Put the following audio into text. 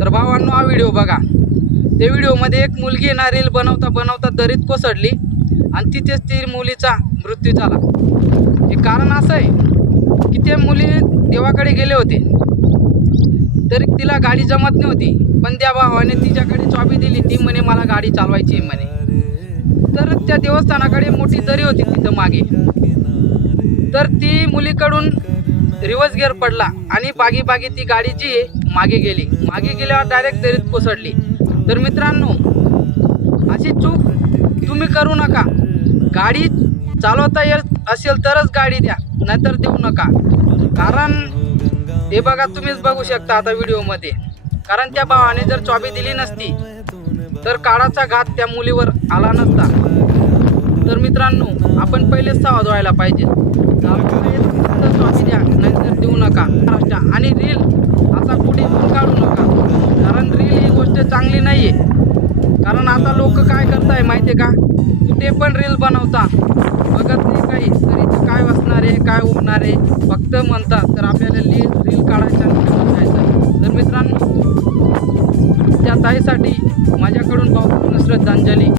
तर भावांनो हा व्हिडिओ बघा। त्या व्हिडिओमध्ये एक मुलगी ना रील बनवता बनवता दरीत कोसळली आणि तिथेच ती मुलीचा मृत्यू झाला। हे कारण असं आहे की त्या मुली देवाकडे गेले होते, तरी तिला गाडी जमत नव्हती, पण त्या भावाने तिच्याकडे चाबी दिली। ती म्हणे मला गाडी चालवायची आहे म्हणे। तर त्या देवस्थानाकडे मोठी दरी होती तिथं मागे, तर ती मुलीकडून रिवर्स गिअर पडला आणि बागी बागी ती गाडी जी मागे गेल्यावर डायरेक्ट दरीत कोसळली। तर मित्रांनो, अशी चूक तुम्ही करू नका। गाडी चालवता येत असेल तरच गाडी द्या, नाहीतर देऊ नका। कारण हे बघा, तुम्हीच बघू शकता आता व्हिडिओमध्ये, कारण त्या भावाने जर चाबी दिली नसती तर काळाचा घात त्या मुलीवर आला नसता। तर मित्रांनो, आपण पहिलेच सावध व्हायला पाहिजे। चाबी द्या, नाहीतर देऊ नका। आणि रील असा कुठे काढू नका, कारण रील ही गोष्ट चांगली नाहीये। कारण आता लोक काय करताय माहितीये का, कुठे पण रील बनवता, बघत नाही काही तरी ते काय वाचणार आहे काय होणार आहे फक्त म्हणतात। तर आपल्याला रील काढायचा आणि तर मित्रांनो, त्या ताईसाठी माझ्याकडून भावपूर्ण श्रद्धांजली।